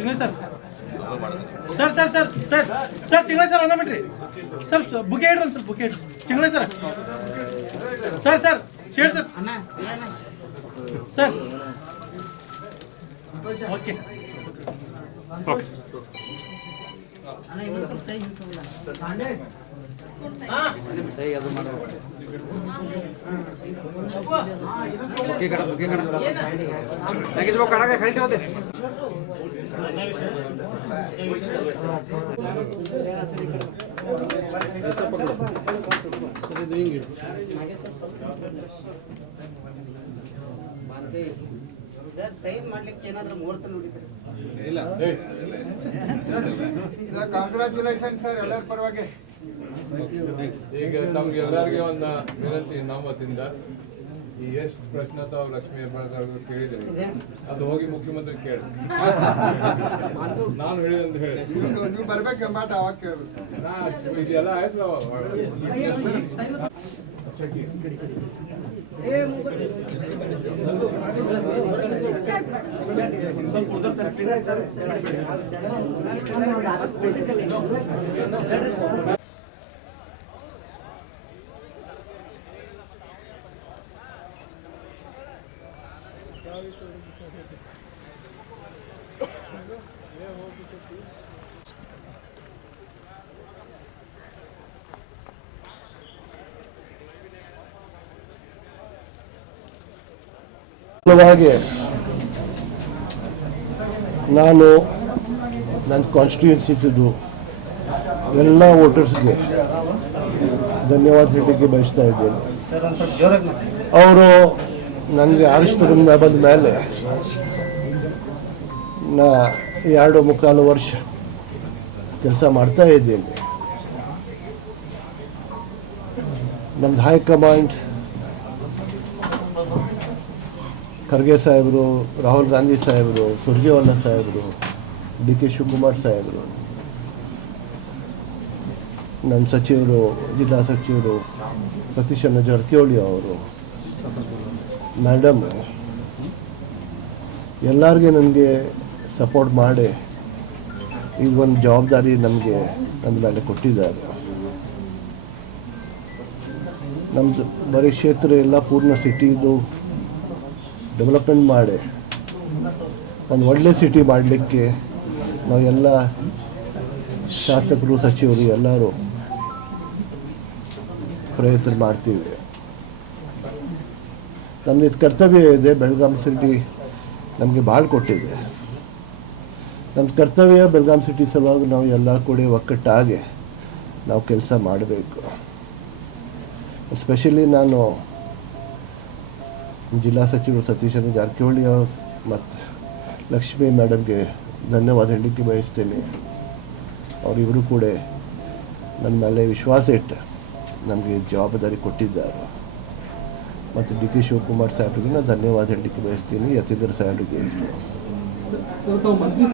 Chingle sir sir sir sir sir sir ಚಿಂಗ್ಳೆ sir ಒಂದ ಬಿಟ್ರಿ ಸರ್ ಬುಕೆ ಇಡ್ರಿ ಸರ್ ಬುಕೆ ಇಡ್ರಿ ಚಿಂಗ್ಳೆ sir sir sir share sir sir okay okay ಸही ಅದು ಮಾಡಬೇಕು ಓಕೆ ಕಡ ಪ್ಯಾಕೇಜ್ ಬೋ ಕಡಗೆ ಖಾಲಿ ಹೋದೆ ಸರ್ ಸೈನ್ ಮಾಡ್ಲಿಕ್ಕೆ ಏನಾದರೂ ಮುಹೂರ್ತ ನೋಡಿದ್ರೆ ಇಲ್ಲ ಕಾಂಗ್ರಾಚುಲೇಷನ್ ಸರ್ ಎಲ್ಲರ ಪರವಾಗಿ. ಈಗ ನಮ್ಗೆಲ್ಲರಿಗೆ ಒಂದು ವಿನಂತಿ ನಮ್ಮ ವತಿಯಿಂದ ಈ ಎಷ್ಟು ಪ್ರಶ್ನೆ ತಾವು ಲಕ್ಷ್ಮೀ ಹೆಬ್ಬಾಳ್ಕರ್ ಕೇಳಿದ್ದೀವಿ ಅದು ಹೋಗಿ ಮುಖ್ಯಮಂತ್ರಿ ಕೇಳಿ ನಾನು ಹೇಳಿದಂತ ಹೇಳಿ ನೀವು ಬರ್ಬೇಕು ಎಂಬಾಟ ಅವಾಗ ಕೇಳಬೇಕು ಇದೆಲ್ಲ ಆಯ್ತು ಹಾಗೆ ನಾನು ನನ್ನ ಕಾನ್ಸ್ಟಿಟ್ಯೂನ್ಸಿದು ಎಲ್ಲ ವೋಟರ್ಸ್ಗೆ ಧನ್ಯವಾದ ಹೇಳಲಿಕ್ಕೆ ಬಯಸ್ತಾ ಇದ್ದೇನೆ. ಅವರು ನನಗೆ ಆರಿಸಿದ ಬಂದ ಮೇಲೆ ನಾ 2.25 ವರ್ಷ ಕೆಲಸ ಮಾಡ್ತಾ ಇದ್ದೇನೆ. ನಮ್ಮದು ಹೈಕಮಾಂಡ್ ಖರ್ಗೆ ಸಾಹೇಬರು, ರಾಹುಲ್ ಗಾಂಧಿ ಸಾಹೇಬರು, ಸುರ್ಜೇವಾಲಾ ಸಾಹೇಬರು, ಡಿ.ಕೆ. ಶಿವಕುಮಾರ್ ಸಾಹೇಬರು, ನನ್ನ ಸಚಿವರು, ಜಿಲ್ಲಾ ಸಚಿವರು ಸತೀಶ್ ಜಾರಕಿಹೊಳಿ ಅವರು, ಮೇಡಮ್ ಎಲ್ಲರಿಗೆ ನನಗೆ ಸಪೋರ್ಟ್ ಮಾಡಿ ಈಗ ಒಂದು ಜವಾಬ್ದಾರಿ ನಮಗೆ ನನ್ನ ಮೇಲೆ ಕೊಟ್ಟಿದ್ದಾರೆ. ನಮ್ಮದು ಬರೀ ಕ್ಷೇತ್ರ ಎಲ್ಲ ಪೂರ್ಣ ಸಿಟಿದು ಡೆವಲಪ್ಮೆಂಟ್ ಮಾಡಿ ಒಂದು ಒಳ್ಳೆ ಸಿಟಿ ಮಾಡಲಿಕ್ಕೆ ನಾವು ಎಲ್ಲ ಶಾಸಕರು, ಸಚಿವರು ಎಲ್ಲರೂ ಪ್ರಯತ್ನ ಮಾಡ್ತೀವಿ. ನಮ್ಮದು ಇದು ಕರ್ತವ್ಯ ಇದೆ. ಬೆಳಗಾಂ ಸಿಟಿ ನಮಗೆ ಭಾಳ ಕೊಟ್ಟಿದೆ. ನಮ್ಮ ಕರ್ತವ್ಯ ಬೆಳಗಾಂ ಸಿಟಿ ಸಲುವಾಗಿ ನಾವು ಎಲ್ಲ ಕೂಡ ಒಕ್ಕಟ್ಟಾಗಿ ನಾವು ಕೆಲಸ ಮಾಡಬೇಕು. ಎಸ್ಪೆಷಲಿ ನಾನು ಜಿಲ್ಲಾ ಸಚಿವರು ಸತೀಶ್ ಜಾರಕಿಹೊಳಿ ಅವರು ಮತ್ತು ಲಕ್ಷ್ಮೀ ಮೇಡಮ್ಗೆ ಧನ್ಯವಾದ ಹೇಳಲಿಕ್ಕೆ ಬಯಸ್ತೇನೆ. ಅವರಿಬ್ಬರು ಕೂಡ ನನ್ನ ಮೇಲೆ ವಿಶ್ವಾಸ ಇಟ್ಟು ನಮಗೆ ಜವಾಬ್ದಾರಿ ಕೊಟ್ಟಿದ್ದಾರೆ. ಮತ್ತು ಡಿ.ಕೆ. ಶಿವಕುಮಾರ್ ಸಾಹೇಬ್ರಿಗೆ ನಾನು ಧನ್ಯವಾದ ಹೇಳಲಿಕ್ಕೆ ಬಯಸ್ತೀನಿ. ಯತೀಂದ್ರ ಸಾಹೇಬ್ರಿಗೆ